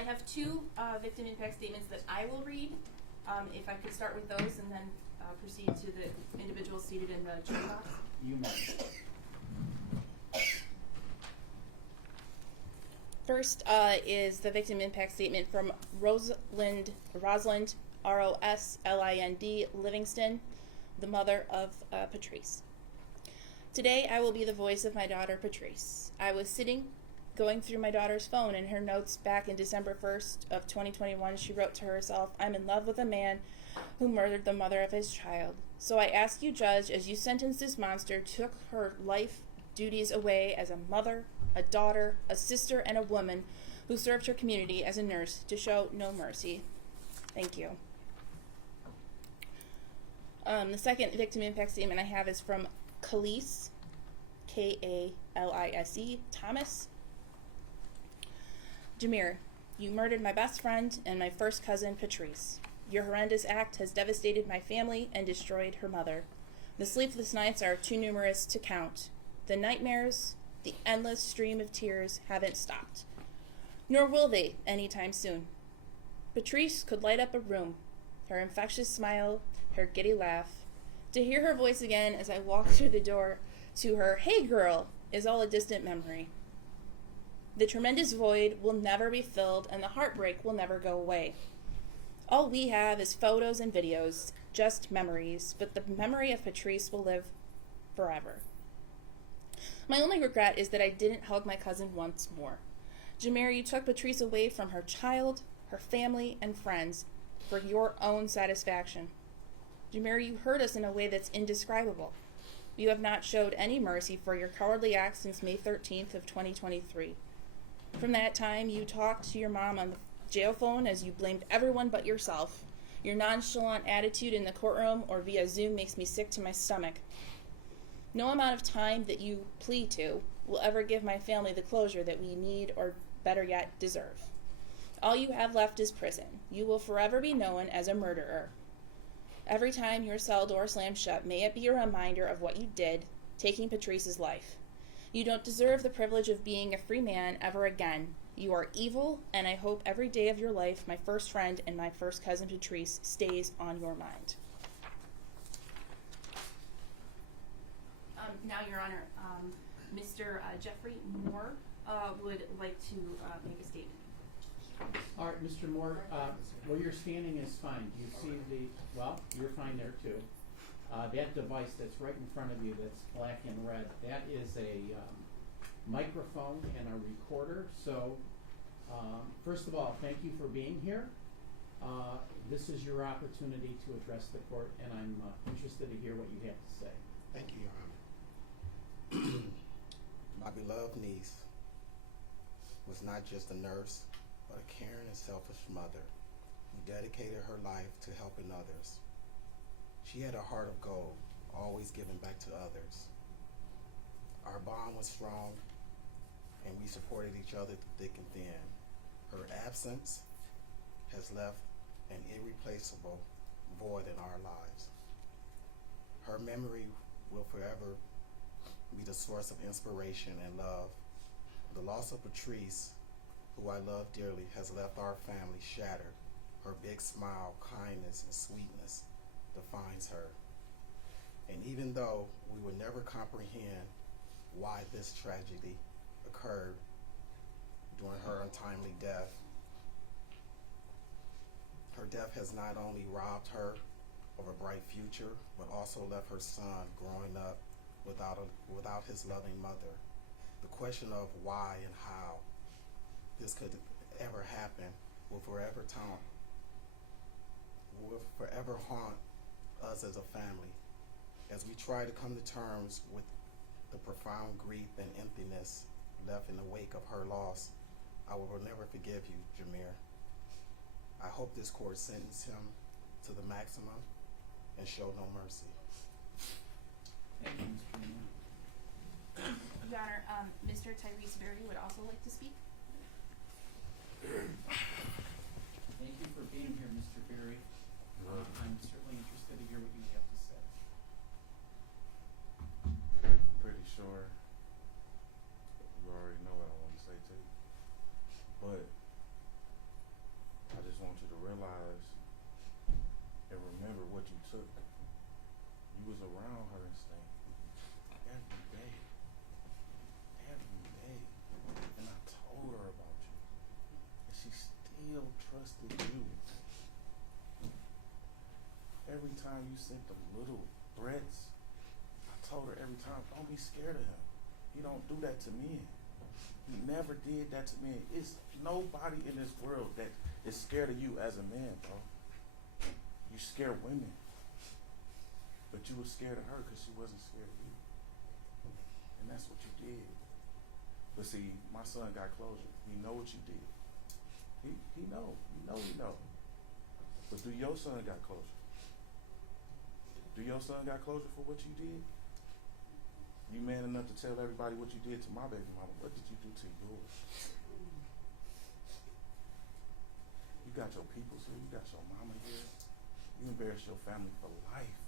I have two victim impact statements that I will read. If I could start with those and then proceed to the individuals seated in the jury box. You may. First is the victim impact statement from Rosalind, R-O-S-L-I-N-D, Livingston, the mother of Patrice. Today I will be the voice of my daughter Patrice. I was sitting going through my daughter's phone and her notes back in December 1st of 2021. She wrote to herself, "I'm in love with a man who murdered the mother of his child. So I ask you, Judge, as you sentenced this monster, took her life duties away as a mother, a daughter, a sister, and a woman who served her community as a nurse to show no mercy. Thank you." The second victim impact statement I have is from Kalise, K-A-L-I-S-E, Thomas. Jamere, you murdered my best friend and my first cousin, Patrice. Your horrendous act has devastated my family and destroyed her mother. The sleepless nights are too numerous to count. The nightmares, the endless stream of tears haven't stopped. Nor will they anytime soon. Patrice could light up a room, her infectious smile, her giddy laugh. To hear her voice again as I walk through the door to her, "Hey girl," is all a distant memory. The tremendous void will never be filled and the heartbreak will never go away. All we have is photos and videos, just memories, but the memory of Patrice will live forever. My only regret is that I didn't hug my cousin once more. Jamere, you took Patrice away from her child, her family, and friends for your own satisfaction. Jamere, you hurt us in a way that's indescribable. You have not showed any mercy for your cowardly acts since May 13th of 2023. From that time, you talked to your mom on the jail phone as you blamed everyone but yourself. Your nonchalant attitude in the courtroom or via Zoom makes me sick to my stomach. No amount of time that you plea to will ever give my family the closure that we need or, better yet, deserve. All you have left is prison. You will forever be known as a murderer. Every time your cell door slams shut, may it be a reminder of what you did, taking Patrice's life. You don't deserve the privilege of being a free man ever again. You are evil, and I hope every day of your life, my first friend and my first cousin Patrice stays on your mind. Now, Your Honor, Mr. Jeffrey Moore would like to make a statement. All right, Mr. Moore, where you're standing is fine. Do you see well, you're fine there too. That device that's right in front of you that's black and red, that is a microphone and a recorder. So, first of all, thank you for being here. This is your opportunity to address the court, and I'm interested to hear what you have to say. Thank you, Your Honor. My beloved niece was not just a nurse, but a caring and selfish mother who dedicated her life to helping others. She had a heart of gold, always giving back to others. Our bond was strong, and we supported each other through thick and thin. Her absence has left an irreplaceable void in our lives. Her memory will forever be the source of inspiration and love. The loss of Patrice, who I love dearly, has left our family shattered. Her big smile, kindness, and sweetness defines her. And even though we will never comprehend why this tragedy occurred during her untimely death, her death has not only robbed her of a bright future, but also left her son growing up without his loving mother. The question of why and how this could ever happen will forever haunt us as a family. As we try to come to terms with the profound grief and emptiness left in the wake of her loss, I will never forgive you, Jamere. I hope this court sentences him to the maximum and show no mercy. Thank you, Mr. Moore. Your Honor, Mr. Tyrese Berry would also like to speak. Thank you for being here, Mr. Berry. I'm certainly interested to hear what you have to say. Pretty sure you already know what I want to say to you. But was around her and staying every day. Every day. And I told her about you. And she still trusted you. Every time you sent the little threats, I told her every time, don't be scared of him. He don't do that to men. He never did that to men. It's nobody in this world that is scared of you as a man, bro. You scare women. But you were scared of her because she wasn't scared of you. And that's what you did. But see, my son got closure. He know what you did. He know. You know he know. But do your son got closure? Do your son got closure for what you did? You man enough to tell everybody what you did to my baby mama. What did you do to yours? You got your peoples here. You got your mama here. You embarrassed your family for life.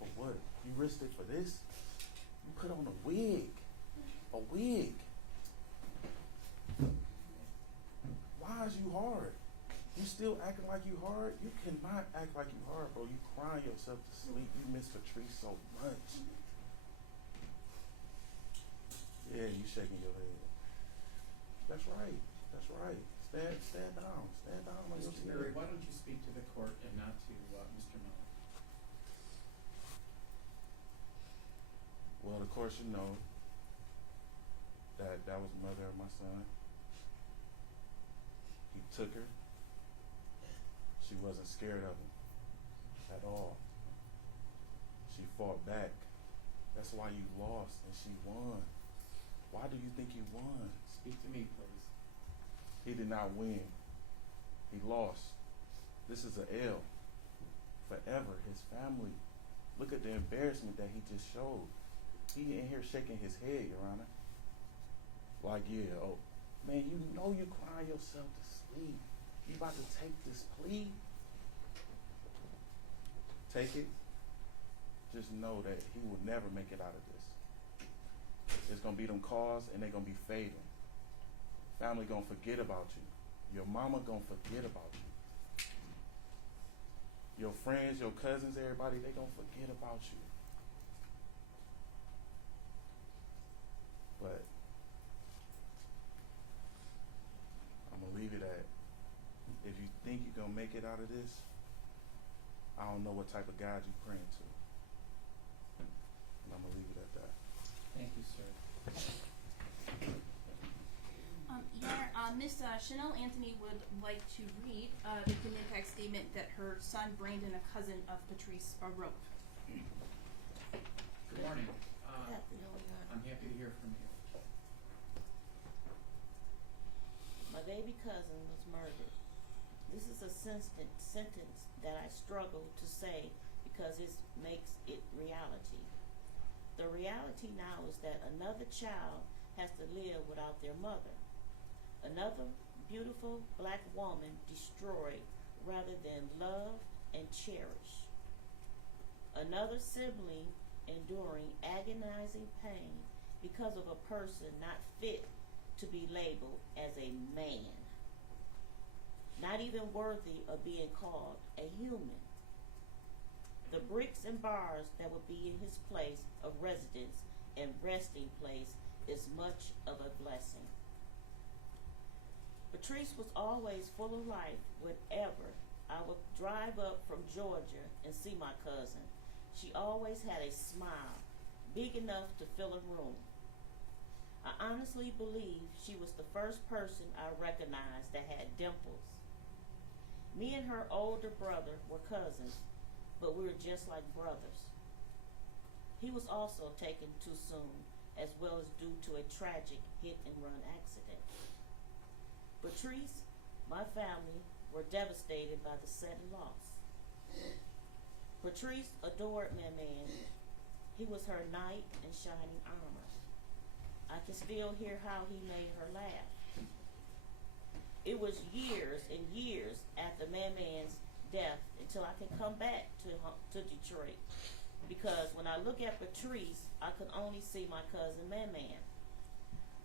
For what? You risked it for this? You put on a wig. A wig. Why is you hard? You still acting like you hard? You cannot act like you hard, bro. You crying yourself to sleep. You miss Patrice so much. Yeah, you shaking your head. That's right. That's right. Stand down. Stand down on your Mr. Murray, why don't you speak to the court and not to Mr. Miller? Well, of course you know that was the mother of my son. He took her. She wasn't scared of him at all. She fought back. That's why you lost and she won. Why do you think you won? Speak to me, please. He did not win. He lost. This is an L. Forever. His family. Look at the embarrassment that he just showed. He in here shaking his head, Your Honor. Like, yeah, oh, man, you know you crying yourself to sleep. You about to take this plea? Take it. Just know that he will never make it out of this. It's gonna be them calls and they're gonna be fading. Family gonna forget about you. Your mama gonna forget about you. Your friends, your cousins, everybody, they gonna forget about you. But I'm gonna leave it at, if you think you're gonna make it out of this, I don't know what type of God you praying to. And I'm gonna leave it at that. Thank you, sir. Your Honor, Miss Chanel Anthony would like to read the victim impact statement that her son Brandon, a cousin of Patrice, wrote. Good morning. I'm happy to hear from you. My baby cousin was murdered. This is a sentence that I struggle to say because it makes it reality. The reality now is that another child has to live without their mother. Another beautiful black woman destroyed rather than loved and cherished. Another sibling enduring agonizing pain because of a person not fit to be labeled as a man. Not even worthy of being called a human. The bricks and bars that would be in his place of residence and resting place is much of a blessing. Patrice was always full of life whenever I would drive up from Georgia and see my cousin. She always had a smile big enough to fill a room. I honestly believe she was the first person I recognized that had dimples. Me and her older brother were cousins, but we were just like brothers. He was also taken too soon, as well as due to a tragic hit-and-run accident. Patrice, my family, were devastated by the sudden loss. Patrice adored my man. He was her knight in shining armor. I can still hear how he made her laugh. It was years and years after Man's death until I could come back to Detroit, because when I look at Patrice, I could only see my cousin Man.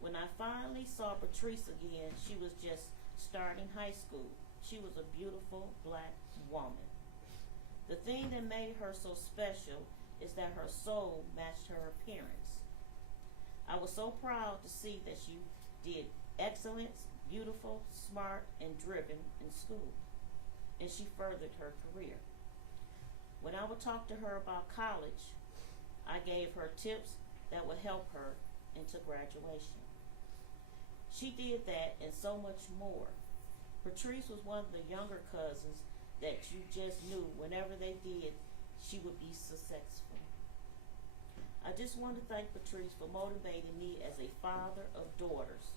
When I finally saw Patrice again, she was just starting high school. She was a beautiful black woman. The thing that made her so special is that her soul matched her appearance. I was so proud to see that she did excellent, beautiful, smart, and driven in school, and she furthered her career. When I would talk to her about college, I gave her tips that would help her into graduation. She did that and so much more. Patrice was one of the younger cousins that you just knew whenever they did, she would be successful. I just want to thank Patrice for motivating me as a father of daughters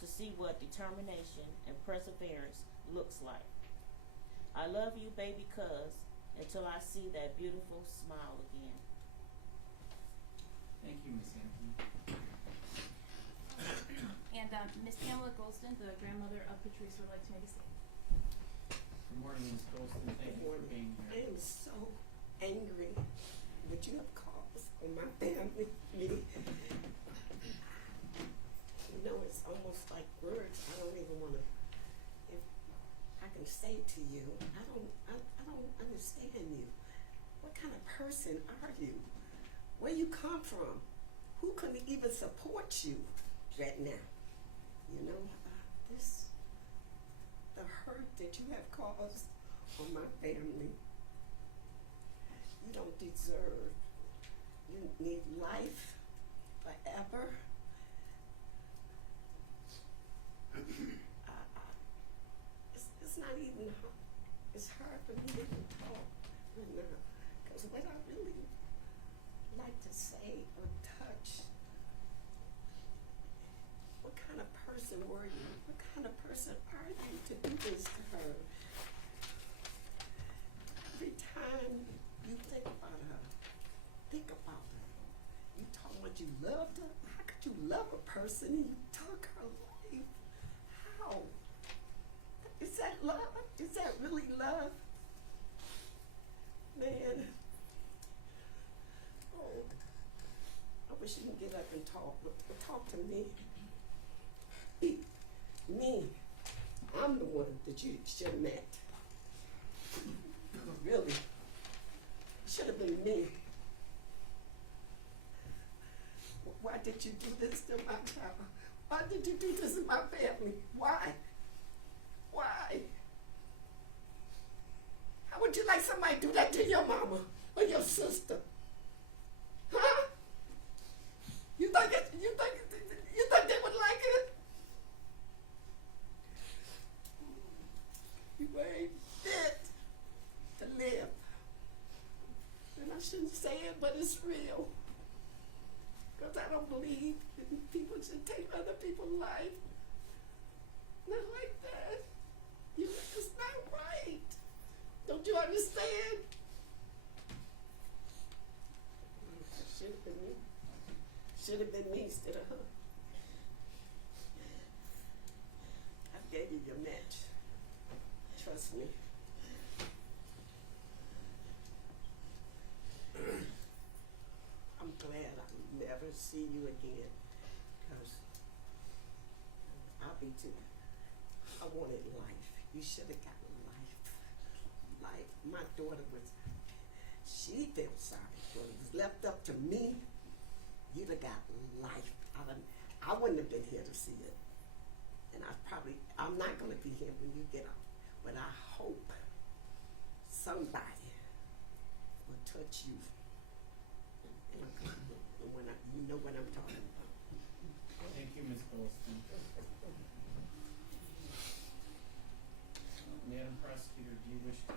to see what determination and perseverance looks like. I love you, baby cuz, until I see that beautiful smile again. Thank you, Ms. Anthony. And Miss Pamela Golston, the grandmother of Patrice, would like to make a statement. Good morning, Ms. Golston. Thank you for being I here. am so angry that you have caused on my family. You know, it's almost like words. I don't even want to. If I can say to you, I don't understand you. What kind of person are you? Where you come from? Who can even support you right now? You know, the hurt that you have caused on my family. You don't deserve. You need life forever. It's not even. It's hard for me to even talk right now, because what I really like to say or touch. What kind of person were you? What kind of person are you to do this to her? Every time you think about her, think about her. You talk about you loved her. How could you love a person and you took her life? How? Is that love? Is that really love? Man. Oh, I wish you could get up and talk, but talk to me. Me. I'm the one that you should have met. Really. Should have been me. Why did you do this to my child? Why did you do this to my family? Why? Why? How would you like somebody to do that to your mama or your sister? Huh? You think they would like it? You ain't fit to live. And I shouldn't say it, but it's real. Because I don't believe that people should take other people's life. Not like that. It's not right. Don't you understand? Should have been me. Should have been me instead of her. I gave you your match. Trust me. I'm glad I'll never see you again. Because I'll be too. I wanted life. You should have gotten life. Life. My daughter she felt sorry for it. It was left up to me. You'd have got life. I wouldn't have been here to see it. And I'm not going to be here when you get out. But I hope somebody will touch you. And when you know what I'm talking about. Thank you, Ms. Golston. Madam Prosecutor, do you wish to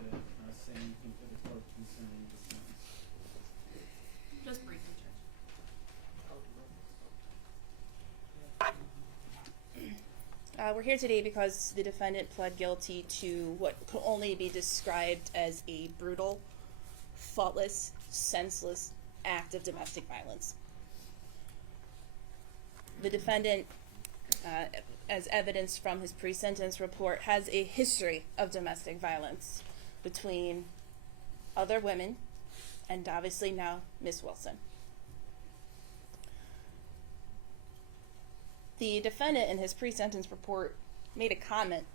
say anything to the court concerning the sentence? Just briefly, Judge. We're here today because the defendant pled guilty to what could only be described as a brutal, thoughtless, senseless act of domestic violence. The defendant, as evidenced from his pre-sentence report, has a history of domestic violence between other women and obviously now Ms. Wilson. The defendant in his pre-sentence report made a comment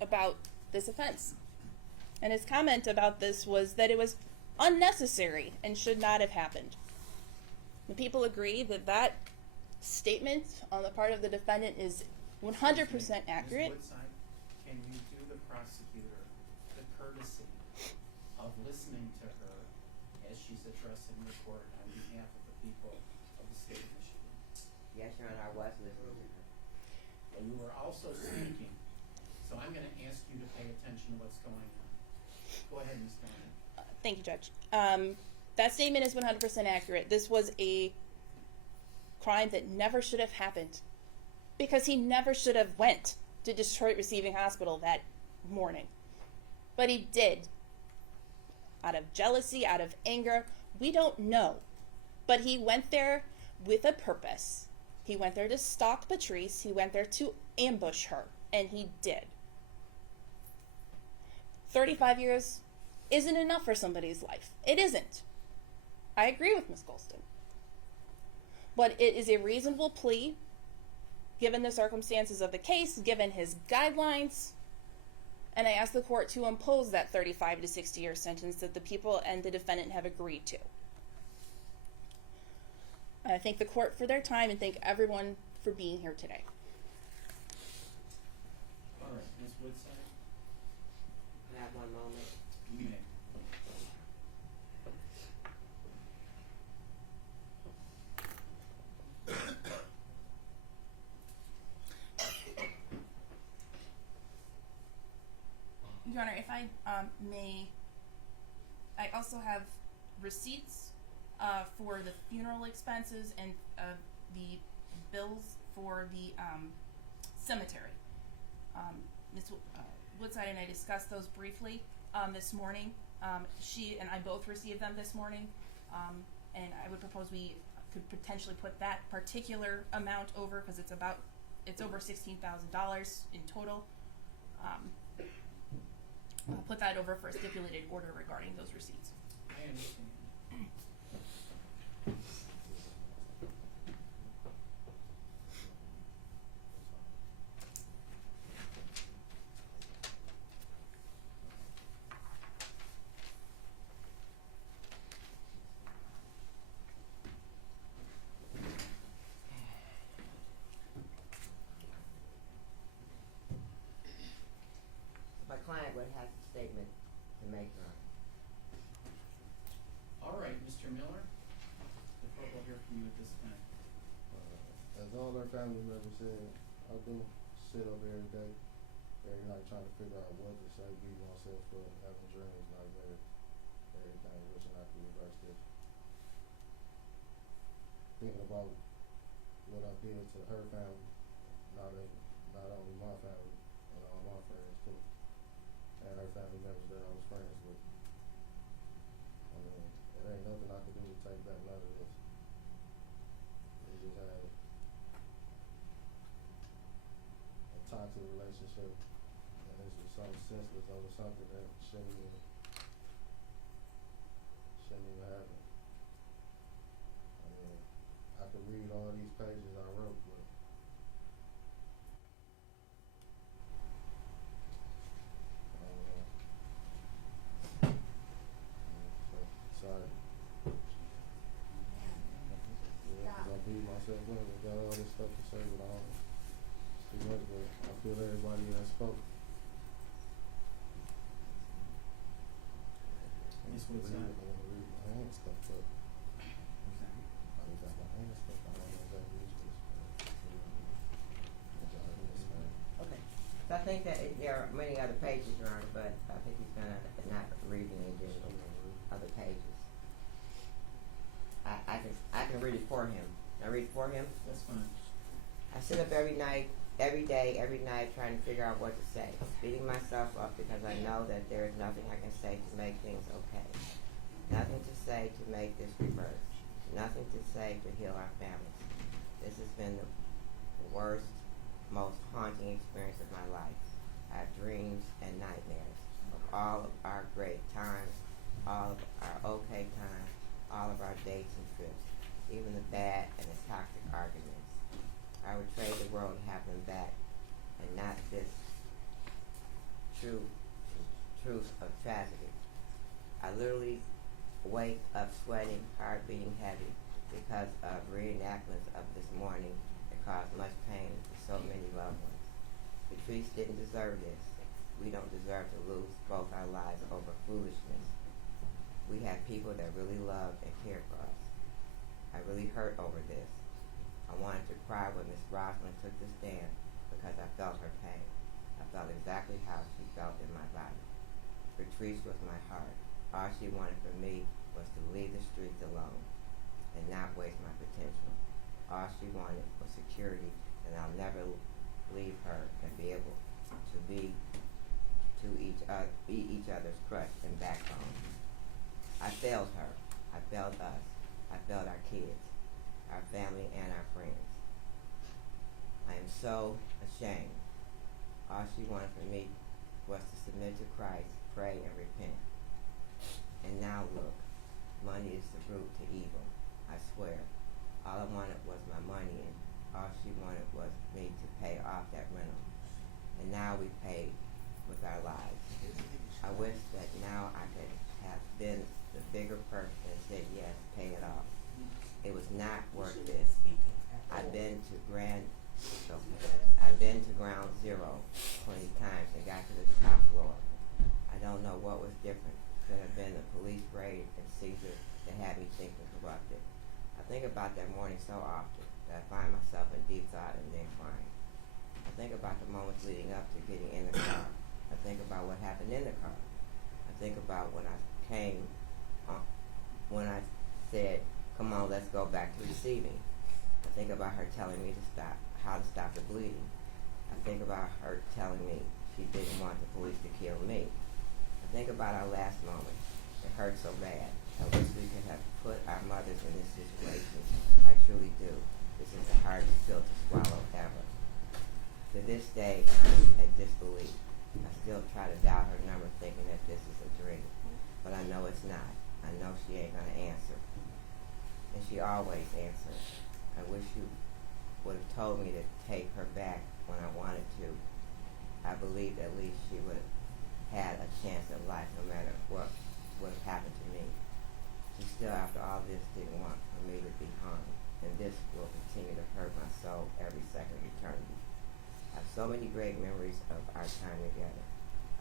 about this offense. And his comment about this was that it was unnecessary and should not have happened. The people agree that that statement on the part of the defendant is 100% accurate. Ms. Woodside, can you do the prosecutor the courtesy of listening to her as she's addressing the court on behalf of the people of the state of Michigan? Yes, Your Honor, I was listening to her. Well, you were also speaking, so I'm going to ask you to pay attention to what's going on. Go ahead, Ms. Donovan. Thank you, Judge. That statement is 100% accurate. This was a crime that never should have happened because he never should have went to Detroit Receiving Hospital that morning. But he did. Out of jealousy, out of anger, we don't know. But he went there with a purpose. He went there to stalk Patrice. He went there to ambush her, and he did. 35 years isn't enough for somebody's life. It isn't. I agree with Ms. Golston. But it is a reasonable plea, given the circumstances of the case, given his guidelines, and I ask the court to impose that 35 to 60-year sentence that the people and the defendant have agreed to. I thank the court for their time and thank everyone for being here today. All right, Ms. Woodside, Can I have one moment? you may. Your Honor, if I may, I also have receipts for the funeral expenses and the bills for the cemetery. Ms. Woodside and I discussed those briefly this morning. She and I both received them this morning, and I would propose we could potentially put that particular amount over because it's over $16,000 in total. I'll put that over for a stipulated order regarding those receipts. I understand. My client would have a statement to make, Your Honor. All right, Mr. Miller, the court will hear from you at this time. As all our family members said, I do sit up every day, every night trying to figure out what to say, beat myself up, having dreams, nightmares, everything, wishing I could reverse this. Thinking about what I did to her family, not only my family, but all my friends too, and her family members that I was friends with. I mean, there ain't nothing I could do to take back none of this. We just had a toxic relationship, and this was so senseless over something that shouldn't even happen. I mean, I could read all these pages I wrote, but I don't know. So, sorry. Yeah, 'cause I beat myself up and got all this stuff to say, but I don't see much, but I feel everybody that spoke. Ms. Woodside. I wanna read my hands stuff, but I just got my hands stuff. I don't know exactly which is. Okay. So I think that there are many other pages, Your Honor, but I think he's gonna not read any additional other pages. I can read it for him. Can I read it for him? That's fine. I sit up every night, every day, every night trying to figure out what to say, beating myself up because I know that there is nothing I can say to make things okay. Nothing to say to make this reverse. Nothing to say to heal our families. This has been the worst, most haunting experience of my life. I have dreams and nightmares of all of our great times, all of our okay times, all of our dates and trips, even the bad and the toxic arguments. I would trade the world to have them back, and not this truth of tragedy. I literally wake up sweating, heart beating heavy because of reenactments of this morning that caused much pain to so many loved ones. Patrice didn't deserve this. We don't deserve to lose both our lives over foolishness. We have people that really love and care for us. I really hurt over this. I wanted to cry when Miss Rosalind took the stand because I felt her pain. I felt exactly how she felt in my body. Patrice was my heart. All she wanted from me was to leave the streets alone and not waste my potential. All she wanted was security, and I'll never leave her and be able to be each other's crutch and backbone. I failed her. I failed us. I failed our kids, our family, and our friends. I am so ashamed. All she wanted from me was to submit to Christ, pray, and repent. And now look, money is the root to evil. I swear. All I wanted was my money, and all she wanted was me to pay off that rental. And now we pay with our lives. I wish that now I could have been the bigger person and said yes, pay it off. It was not worth this. I've been to ground zero 20 times and got to the top floor. I don't know what was different. Could have been the police raid and seizure that had me thinking corrupted. I think about that morning so often that I find myself in deep thought and then crying. I think about the moments leading up to getting in the car. I think about what happened in the car. I think about when I said, come on, let's go back to receiving. I think about her telling me how to stop the bleeding. I think about her telling me she didn't want the police to kill me. I think about our last moment. It hurts so bad. I wish we could have put our mothers in this situation. I truly do. This is the hardest pill to swallow ever. To this day, I'm in disbelief. I still try to dial her number thinking that this is a dream. But I know it's not. I know she ain't gonna answer. And she always answers. I wish you would have told me to take her back when I wanted to. I believe at least she would have had a chance at life no matter what would have happened to me. She still, after all this, didn't want for me to be hung. And this will continue to hurt my soul every second of eternity. I have so many great memories of our time together.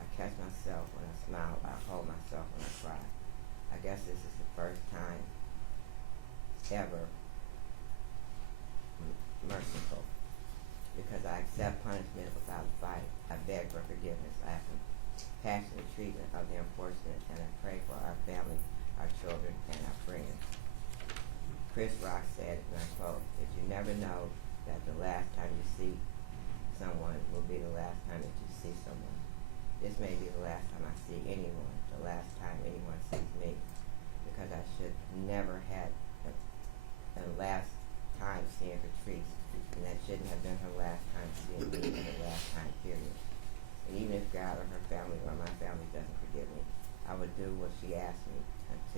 I catch myself when I smile. I hold myself when I cry. I guess this is the first time ever merciful, because I accept punishment without a fight. I beg for forgiveness. I have compassionate treatment of the unfortunate, and I pray for our family, our children, and our friends. Chris Rock said, and I quote, "If you never know that the last time you see someone will be the last time that you see someone. This may be the last time I see anyone, the last time anyone sees me, because I should never had the last time seeing Patrice, and that shouldn't have been her last time seeing me and her last time, period. And even if God or her family or my family doesn't forgive me, I would do what she asked me.